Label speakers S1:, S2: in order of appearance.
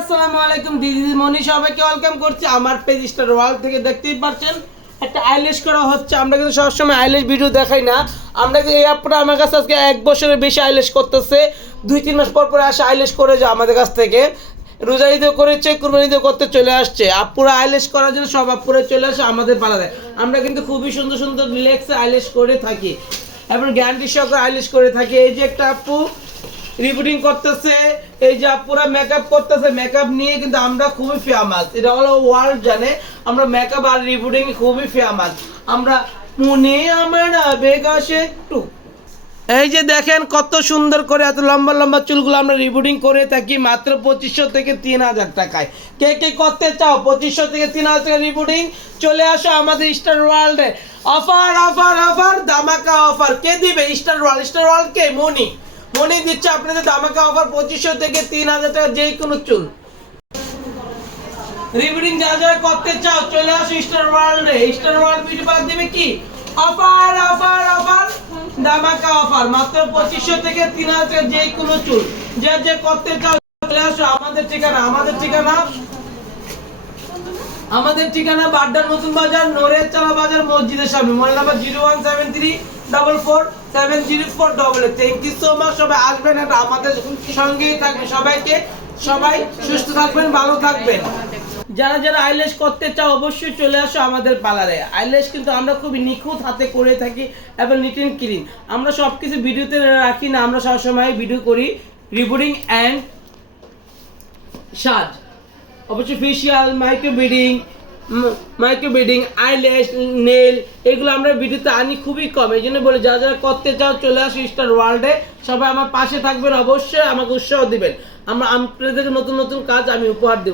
S1: আসসালামু আলাইকুম, দিদি মনি সবাইকে ওয়েলকাম করছি। আমার পেজ স্টার ওয়ার্ল্ড থেকে দেখতেই পাচ্ছেন, একটা আইলেশ করা হচ্ছে। আমরা কিন্তু সবসময় আইলেশ ভিডিও দেখাই না। আমরা কিন্তু এই অ্যাপটা আমার কাছে আজকে এক বছরের বেশি আইলেশ করতেছে। দুই, তিন মাস পর পর আসে আইলেশ করে আমাদের কাছ থেকে। রোজা ঈদেও করেছে, কুরবানি ঈদেও করতে চলে আসছে। আপুরা আইলেশ করার জন্য সব আপুরা চলে আসে আমাদের পাড়াতে আমরা কিন্তু খুবই সুন্দর সুন্দর রিল্যাক্সে আইলেশ করে থাকি। এবং গ্যারান্টি সহকারে আইলেশ করে থাকি। এই যে একটা আপু রিবুটিং করতেছে, এই যে পুরো মেকআপ করতেছে মেকআপ নিয়ে কিন্তু আমরা খুবই ফেমাস এটা হলো ওয়ার্ল্ড জানে, আমরা মেকআপ আর রিবুটিং খুবই ফেমাস আমরা মনে আমার বেগাসে একটু। এই যে দেখেন কত সুন্দর করে এত লম্বা লম্বা চুলগুলো আমরা রিবুটিং করে থাকি, মাত্র পঁচিশশো থেকে তিন হাজার টাকায়। কে কে করতে চাও, পঁচিশশো থেকে তিন হাজার টাকা রিবুটিং চলে আসো আমাদের স্টার ওয়ার্ল্ডে অফার অফার অফার দামাকা অফার কে দিবে স্টার ওয়ার্ল্ড স্টার ওয়ার্ল্ড কে? মনি মনি দিচ্ছে, আপনাদের দামাকা অফার পঁচিশশো থেকে তিন হাজার টাকা যে কোনো চুল। রিবিডিং যা যা করতে চাও, চলে আসো স্টার ওয়ার্ল্ডে স্টার ওয়ার্ল্ড বিউটি পার্ক দিবে কি? অফার অফার অফার দামাকা অফার মাত্র পঁচিশশো থেকে তিন হাজার টাকা যে কোনো চুল। যে যে করতে চাও, চলে আসো। আমাদের ঠিকানা আমাদের ঠিকানা আমাদের ঠিকানা বাড্ডার নতুন বাজার নোরের চালা বাজার, মসজিদের সামনে। Mobile number zero one seven three, double four, seven zero four, double eight. Thank you so much সবাই আসবেন আর আমাদের সঙ্গেই থাকবেন। সবাইকে, সবাই সুস্থ থাকবেন, ভালো থাকবেন। যারা যারা আইলেশ করতে চাও, অবশ্যই চলে আসো আমাদের পার্লারে। আইলেশ কিন্তু আমরা খুবই নিখুঁত হাতে করে থাকি এবং নিট অ্যান্ড ক্লিন আমরা সব কিছু ভিডিওতে রাখি না, আমরা সবসময় ভিডিও করি। রিবোর্ডিং অ্যান্ড সাজ অবশ্যই facial microblading microblading eyelash nail এগুলো আমরা ভিডিওতে আনি খুবই কম। এই জন্য বলি, যারা যারা করতে চাও, চলে আসো স্টার ওয়ার্ল্ডে সবাই আমার পাশে থাকবেন, অবশ্যই আমাকে উৎসাহ দিবেন। আমরা আপনাদেরকে নতুন নতুন কাজ আমি উপহার দেবো।